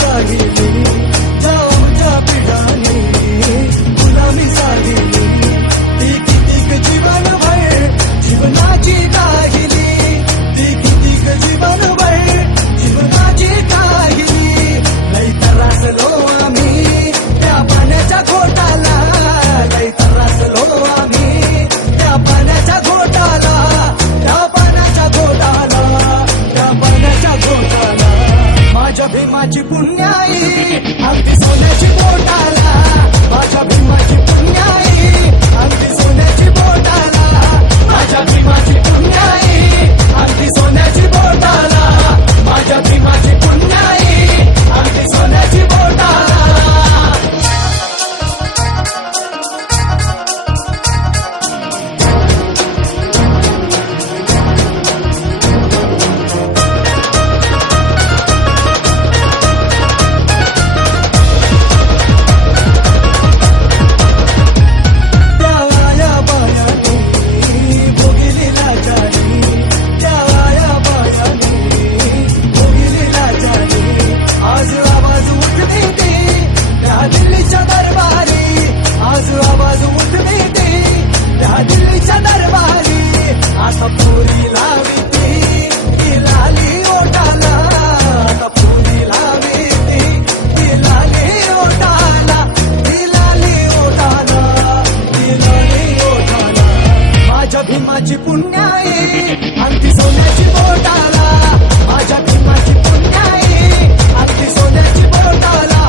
सागिली जाऊच्या पिढाने गुलामी सागिली ती कितीक जीवनभर जीवनाची काहिली ती कितीक जीवनभर जीवनाची काहिली लई त्रासलो आम्ही त्या पाण्याच्या घोटाला लई त्रासलो आम्ही त्या पाण्याच्या घोटाला त्या पाण्याच्या घोटाला त्या पाण्याच्या घोटाला माझ्या भीमाची पुण्याई अगदी सोन्याची बोटाला माझ्या भीमाची पुण्याई अगदी सोन्याची बोटाला माझ्या भीमाची पुण्याई अगदी सोन्याची बोटाला माझ्या भीमाची पुण्याई अगदी सोन्याची बोटाला दिल्लीच्या दरबारी आता पुरी लावी ती लाली ओटाला आता पुरी लावी ती लाली ओटाला ती लाली ओटाला ती लाली ओटाला माझ्या भीमाची पुण्याई अगदी सोन्याची बोटाला माझ्या भीमाची पुण्याई अगदी सोन्याची बोटाला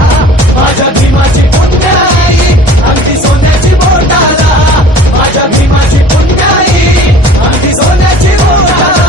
माझ्या भीमाची पुण्याई अगदी सोन्याची बोटाला माझ्या भीमाची पुण्याई अगदी सोन्याची बोटाला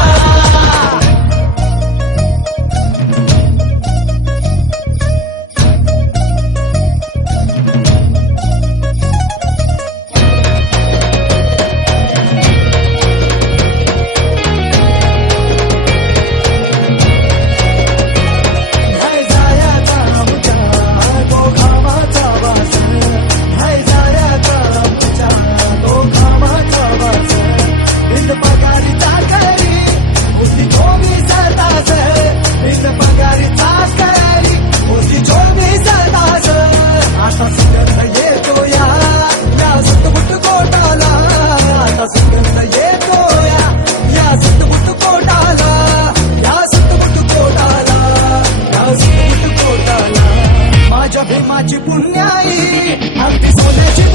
माझ्या भीमाची पुण्याई अगदी सोन्याची